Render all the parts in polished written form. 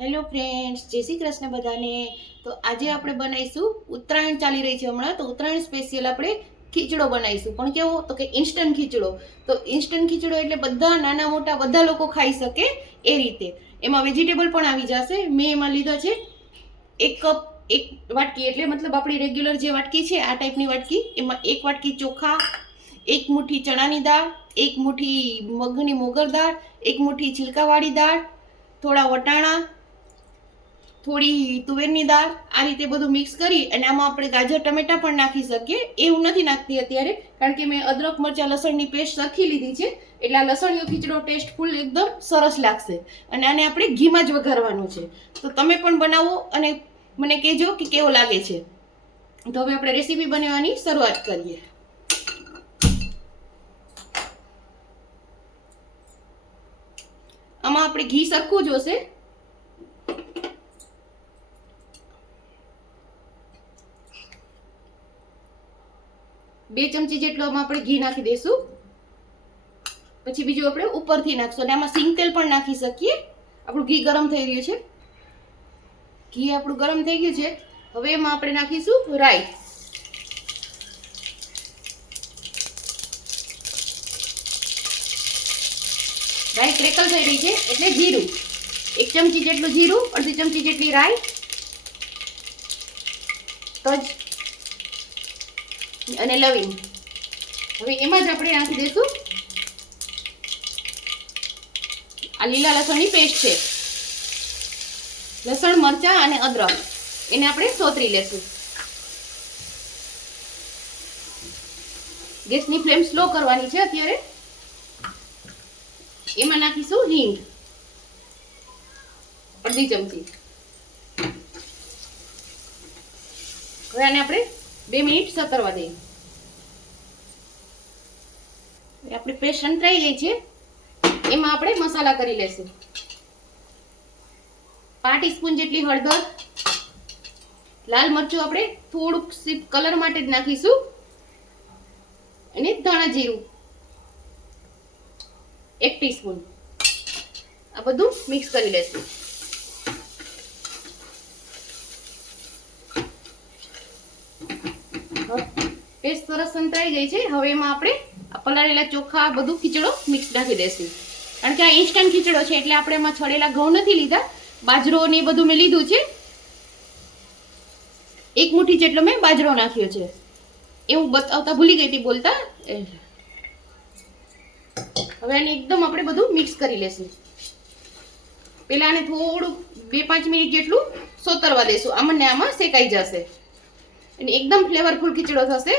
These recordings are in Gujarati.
હેલો ફ્રેન્ડ્સ, જય શ્રી કૃષ્ણ બધાને. તો આજે આપણે બનાવીશું, ઉત્તરાયણ ચાલી રહી છે હમણાં, તો ઉત્તરાયણ સ્પેશિયલ આપણે ખીચડો બનાવીશું. પણ કેવો તો કે ઇન્સ્ટન્ટ ખીચડો. તો ઇન્સ્ટન્ટ ખીચડો એટલે બધા નાના મોટા બધા લોકો ખાઈ શકે એ રીતે. એમાં વેજીટેબલ પણ આવી જશે. મેં એમાં લીધા છે 1 કપ, 1 વાટકી, એટલે મતલબ આપણી રેગ્યુલર જે વાટકી છે આ ટાઈપની વાટકી, એમાં 1 વાટકી ચોખા, 1 મુઠ્ઠી ચણાની દાળ, 1 મુઠ્ઠી મગની મોગર દાળ, 1 મુઠ્ઠી છિલકાવાળી દાળ, થોડા વટાણા, થોડી તુવેરની દાળ, આ રીતે બધું મિક્સ કરી અને આમાં આપણે ગાજર ટમેટા પણ નાખી શકીએ. એ હું નથી નાખતી અત્યારે, કારણ કે મેં અદરક મરચાં લસણની પેસ્ટ સરખી લીધી છે, એટલે આ લસણીયો ખીચડો ટેસ્ટફુલ એકદમ સરસ લાગશે. અને આને આપણે ઘીમાં જ વઘારવાનું છે. તો તમે પણ બનાવો અને મને કહેજો કે કેવો લાગે છે. તો હવે આપણે રેસીપી બનાવવાની શરૂઆત કરીએ. આમાં આપણે ઘી સરખું જોશે. 2 ચમચી જેટલું આમાં આપણે ઘી નાખી દઈશું. પછી બીજું આપણે ઉપરથી નાખશું, અને આમાં સિંગ તેલ પણ નાખી શકીએ. આપણું ઘી ગરમ થઈ રહ્યું છે. ઘી આપણું ગરમ થઈ ગયું છે. હવે એમાં આપણે નાખીશું રાઈ. રાઈ ક્રેકલ થઈ રહી છે એટલે જીરું, 1 ચમચી જેટલું જીરું, અડધી ચમચી જેટલી રાઈ, તજ અને લવિંગ. હવે એમાં જ આપણે નાખી દઈશું આ લીલા લસણની પેસ્ટ છે. લસણ, મરચાં અને અદરક, એને આપણે સોતરી લેશું. ગેસની ફ્લેમ સ્લો કરવાની છે અત્યારે. એમાં નાખીશું હિંગ, અડધી ચમચી. હવે આને આપણે 2 મિનિટ સતરવા દઈએ. આપણી પેસ્ટ સંતરાઈ ગઈ છે. એમાં આપણે મસાલા કરી લેશું. 5 ટીસ્પૂન જેટલી હળદર, લાલ મરચું આપણે થોડુંક કલર માટે જ નાખીશું, અને ધાણા જીરું 1 ટીસ્પૂન. આ બધું મિક્સ કરી લેશું. પેસ્ટ સરસ સંતરાઈ ગઈ છે. હવે એમાં આપણે પલાળેલા ચોખા, બધું ખીચડો મિક્સ નાખી દેશું. કારણ કે આ ઇન્સ્ટન્ટ ખીચડો છે એટલે આપણે એમાં છળેલા ઘઉં નથી લીધા, બાજરો ને એ બધું મેં લીધું છે. 1 મુઠ્ઠી જેટલો મેં બાજરો નાખ્યો છે. એ હું બતાવતા ભૂલી ગઈ હતી બોલતા. હવે આને એકદમ આપણે બધું મિક્સ કરી લેશું. પેલા આને થોડું 2-5 મિનિટ જેટલું સોતરવા દેશું. આમાં શેકાઈ જશે અને એકદમ ફ્લેવરફુલ ખીચડો થશે.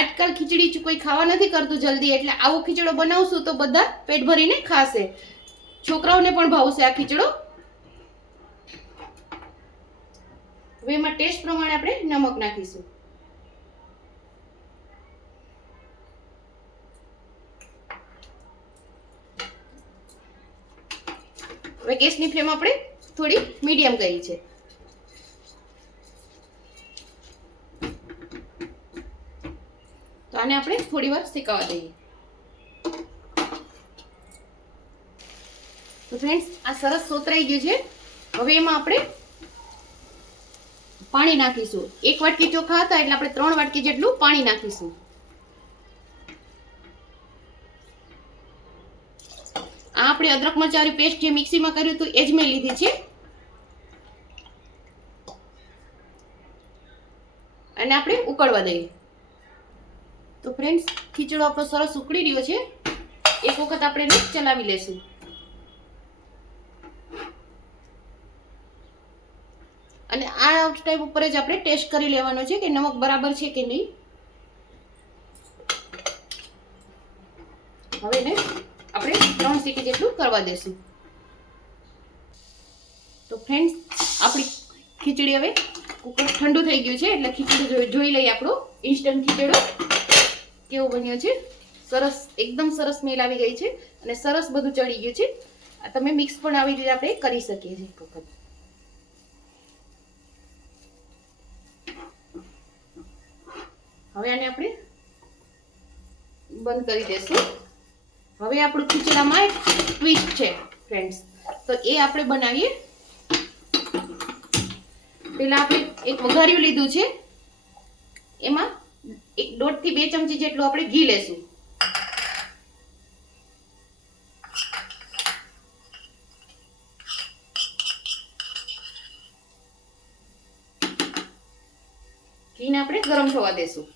આજકાલ ખીચડી કોઈ ખાવા નથી કરતું જલ્દી, એટલે આવો ખીચડો બનાવશું તો બધા પેટ ભરીને ખાશે. છોકરાઓને પણ ભાવશે આ ખીચડો. હવે એમાં ટેસ્ટ પ્રમાણે આપણે નમક નાખીશું. હવે ગેસની ફ્લેમ આપણે થોડી મીડિયમ કરી છે. તો આને આપણે થોડી વાર શેકાવા દઈએ. તો ફ્રેન્ડ્સ, આ સરસ સોતરાઈ ગયું છે. હવે એમાં આપણે પાણી નાખીશું. 1 વાટકી ચોખા હતા એટલે આપણે 3 વાટકી જેટલું પાણી નાખીશું. આ આપણે અદરક મરચાંની પેસ્ટ જે મિક્સીમાં કર્યું હતું એ જ મેં લીધી છે. અને આપણે ઉકળવા દઈએ. તો ફ્રેન્ડ્સ, ખીચડો આપણો સરસ ઉકળી રહ્યો છે. એક વખત આપણે એને ચલાવી લેશું. અને આ ટાઈપ ઉપર જ આપણે ટેસ્ટ કરી લેવાનો છે કે નમક બરાબર છે કે નહીં. હવે એને આપણે 3 સીટી જેટલું કરવા દેશું. તો ફ્રેન્ડ્સ, આપણી ખીચડી હવે કુકર ઠંડુ થઈ ગયું છે એટલે ખીચડી જોઈ લઈએ આપણો ઇન્સ્ટન્ટ ખીચડો કેવો બન્યો છે. સરસ, એકદમ સરસ સ્મેલ આવી ગઈ છે અને સરસ બધું ચડી ગયું છે. આ તમે મિક્સ પણ આવી રીતે આપણે કરી શકીએ છીએ એક વખત. હવે આને આપણે બંધ કરી દેશું. હવે આપણું ખીચડામાં એક ટ્વિસ્ટ છે ફ્રેન્ડ્સ, તો એ આપણે બનાવીએ. પહેલા આપણે એક વઘાર્યું લીધું છે, એમાં 1.5 થી 2 ચમચી જેટલું આપણે ઘી લેશું. ઘીને આપણે ગરમ થવા દેશું.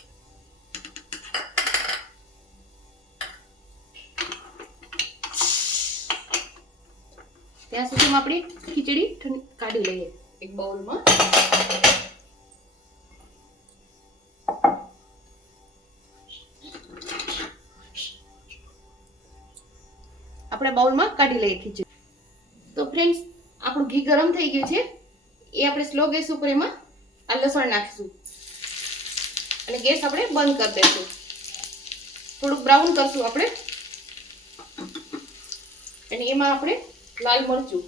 ત્યાં સુધીમાં આપણે ખીચડી કાઢી લઈએ એક બાઉલમાં. આપણે બાઉલમાં કાઢી લઈએ ખીચડી. તો ફ્રેન્ડ્સ, આપણું ઘી ગરમ થઈ ગયું છે. એ આપણે સ્લો ગેસ ઉપર એમાં આ લસણ નાખીશું અને ગેસ આપણે બંધ કરી દઈશું. થોડુંક બ્રાઉન કરશું આપણે, અને એમાં આપણે લાલ મરચું,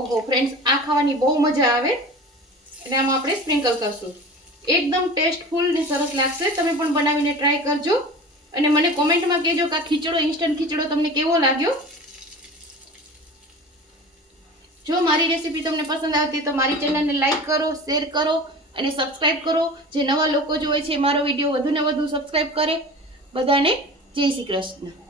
ઓહો ફ્રેન્ડ્સ, આ ખાવાની બહુ મજા આવે. અને આમાં આપણે સ્પ્રિંકલ કરશું. એકદમ ટેસ્ટફુલ ને સરસ લાગશે. તમે પણ બનાવીને ટ્રાય કરજો અને મને કોમેન્ટમાં કહેજો કે આ ખીચડો, ઇન્સ્ટન્ટ ખીચડો તમને કેવો લાગ્યો. જો મારી રેસીપી તમને પસંદ આવતી તો મારી ચેનલને લાઈક કરો, શેર કરો અને સબસ્ક્રાઇબ કરો. જે નવા લોકો જોવે છે મારો વિડીયો વધુ ને વધુ સબસ્ક્રાઇબ કરે. બધાને જય શ્રી કૃષ્ણ.